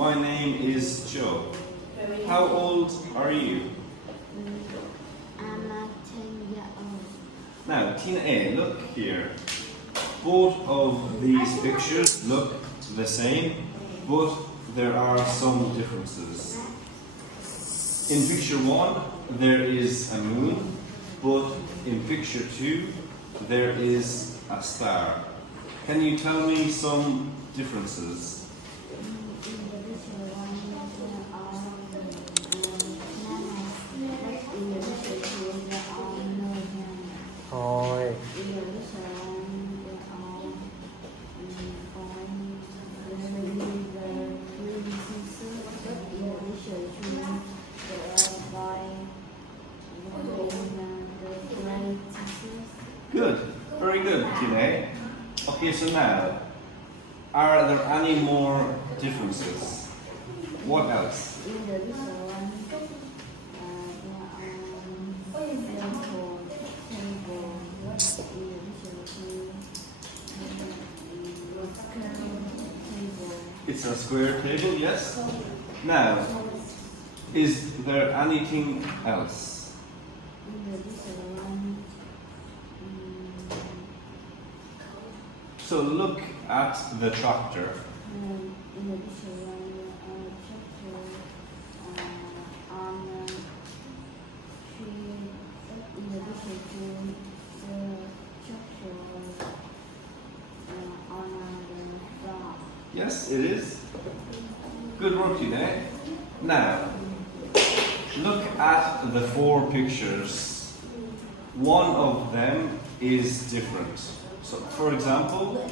My name is Joe. How old are you? I'm 10 years old. Now, Tina A, look here. Both of these pictures look the same, but there are some differences. In picture 1, there is a moon, but in picture 2, there is a star. Can you tell me some differences? Thôi. Good, very good, Tina. Okay, so now, are there any more differences? What else? It's a square table, yes? Now, is there anything else? So look at the tractor. Yes, it is. Good work, Tina. Now, look at the 4 pictures. One of them is different. So, for example,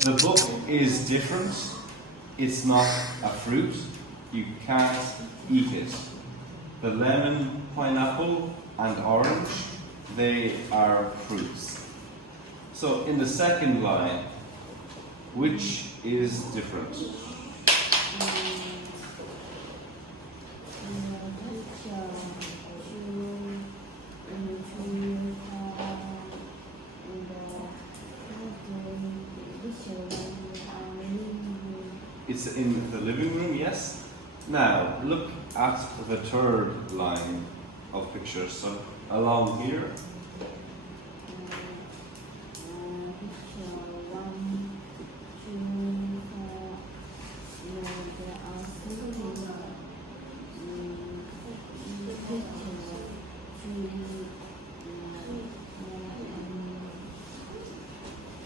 the book is different. It's not a fruit. You can't eat it. The lemon, pineapple, and orange, they are fruits. So, in the second line, which is different? It's in the living room, yes? Now, look at the third line of pictures. So, along here.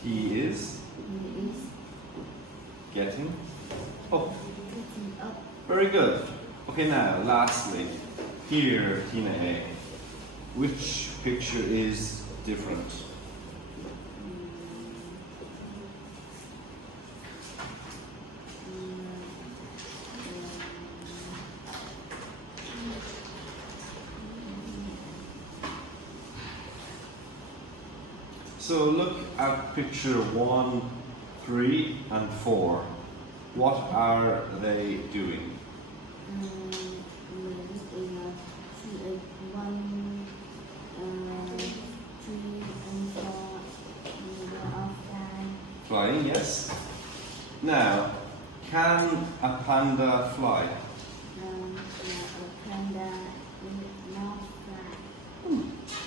He is getting up. Very good. Okay, now, lastly, here, Tina A. Which picture is different? So look at picture 1, 3, and 4. What are they doing? Flying, yes. Now, can a panda fly?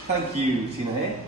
Thank you, Tina A.